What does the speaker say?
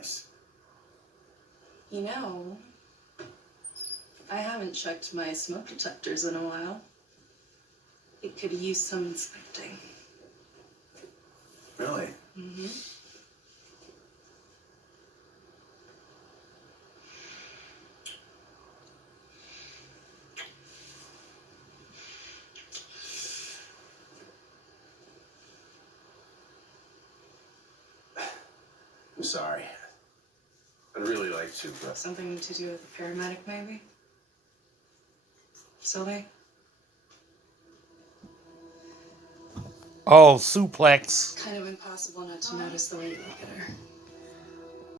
nice. You know, I haven't checked my smoke detectors in a while. It could use some inspecting. Really? Mm-hmm. I'm sorry. I'd really like to, but... Something to do with the paramedic, maybe? Sylvie? Oh, Suplex. Kind of impossible not to notice the way you look at her.